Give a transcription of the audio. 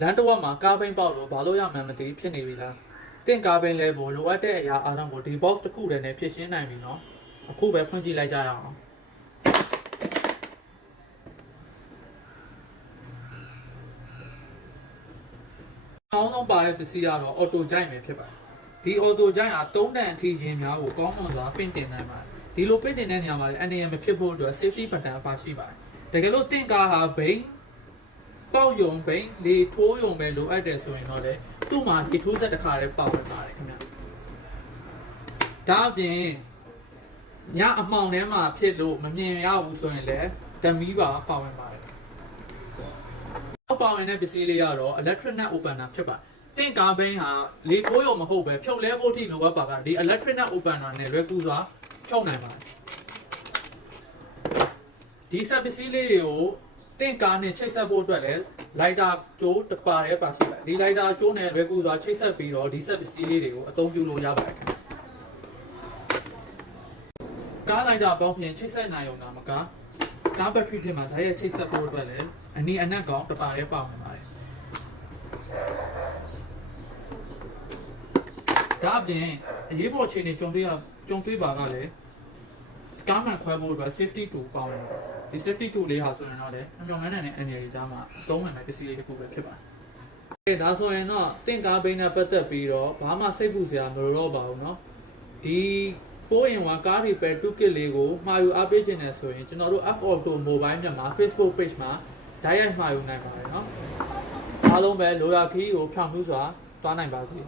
လမ်းတစ်ဝက်မှာကားဘိန်းပေါက်လို့ဘာလို့ရမှန်းမသိဖြစ်နေပြီလားတင့်ကားဘိန်းလဲဖို့လိုအပ်တဲ့အရာအားလုံးကိုဒီ box တစ်ခုတည်းနဲ့ဖြည့်ရှင်းနိုင်ပြီနော်အခုပဲဖွင့်ကြည့်လိုက်ကြရအောင်အောင်းဆုံးပါတဲ့ပစ္စည်းကတော့ auto ကြိုက်မယ်ဖြစ်ပါတယ်ဒီ auto ကြိုက်ဟာ3တန်အထိရင်များကိုကောင်းမွန်စွာပင့်တင်နိုင်ပါတယ်ဒီလိုပင့်တင်တဲ့နေရာမှာလည်းအနေရမဖြစ်ဖို့အတွက် safety button အပါရှိပါတယ်တကယ်လို့တင့်ကားဟာဘိန်းပေါက်ယုံဘိန်းလေထိုးယုံပဲလိုအပ်တယ်ဆိုရင်တော့လေသူ့မှာဒီထိုးဆက်တစ်ခါလေးပေါက်ဝင်ပါတယ်ခင်ဗျဒါအပြင်ညအမှောင်ထဲမှာဖြစ်လို့မမြင်ရဘူးဆိုရင်လည်းဓမီပါပေါက်ဝင်ပါတယ်ပေါက်ဝင်တဲ့ပစ္စည်းလေးကတော့ electric net opener ဖြစ်ပါတယ်တင့်ကားဘိန်းဟာလေထိုးယုံမဟုတ်ပဲဖြုတ်လဲဖို့ထိလိုအပ်ပါကဒီ electric net opener နဲ့လွယ်ကူစွာဖြုတ်နိုင်ပါတယ်ဒီဆက်ပစ္စည်းလေးတွေကိုတင့်ကားနဲ့ချိတ်ဆက်ဖို့အတွက်လည်းလိုက်တာကျိုးတစ်ပါးရဲပါရှိပါတယ်ဒီလိုက်တာကျိုးနဲ့လွယ်ကူစွာချိတ်ဆက်ပြီးတော့ဒီဆက်ပစ္စည်းလေးတွေကိုအသုံးပြုလို့ရပါတယ်ကားလိုက်တာပေါင်းဖြင့်ချိတ်ဆက်နိုင်ုံသာမကကားဘက်ထရီဖြစ်မှာဒါရဲ့ချိတ်ဆက်ဖို့အတွက်လည်းအနီးအနက်ကောင်တစ်ပါးရဲပါဝင်ပါတယ်ဒါအပြင်အရေးပေါ်အခြေအနေကြုံတွေ့ပါကလည်းကားမှန်ခွဲဖို့အတွက် safety tool ပေါင်းတယ်ဒီ safety tool လေးဟာဆိုရင်တော့လေအမြောင်ငန်းတဲ့ energy ကြားမှာအသုံးဝင်တဲ့ပစ္စည်းလေးတစ်ခုပဲဖြစ်ပါတယ်ဒါဆိုရင်တော့တင့်ကားဘိန်းနဲ့ပတ်သက်ပြီးတော့ဘာမှစိတ်ပူစရာမလိုတော့ပါဘူးเนาะဒီ4-in-1 ကား repair toolkit လေးကိုမှာယူအားပေးခြင်းနဲ့ဆိုရင်ကျွန်တော်တို့ F Auto Mobile မြန်မာ Facebook page မှာတိုက်ရိုက်မှာယူနိုင်ပါတယ်เนาะအားလုံးပဲလိုရာခီးကိုဖြောင်းမှုစွာတွားနိုင်ပါစေ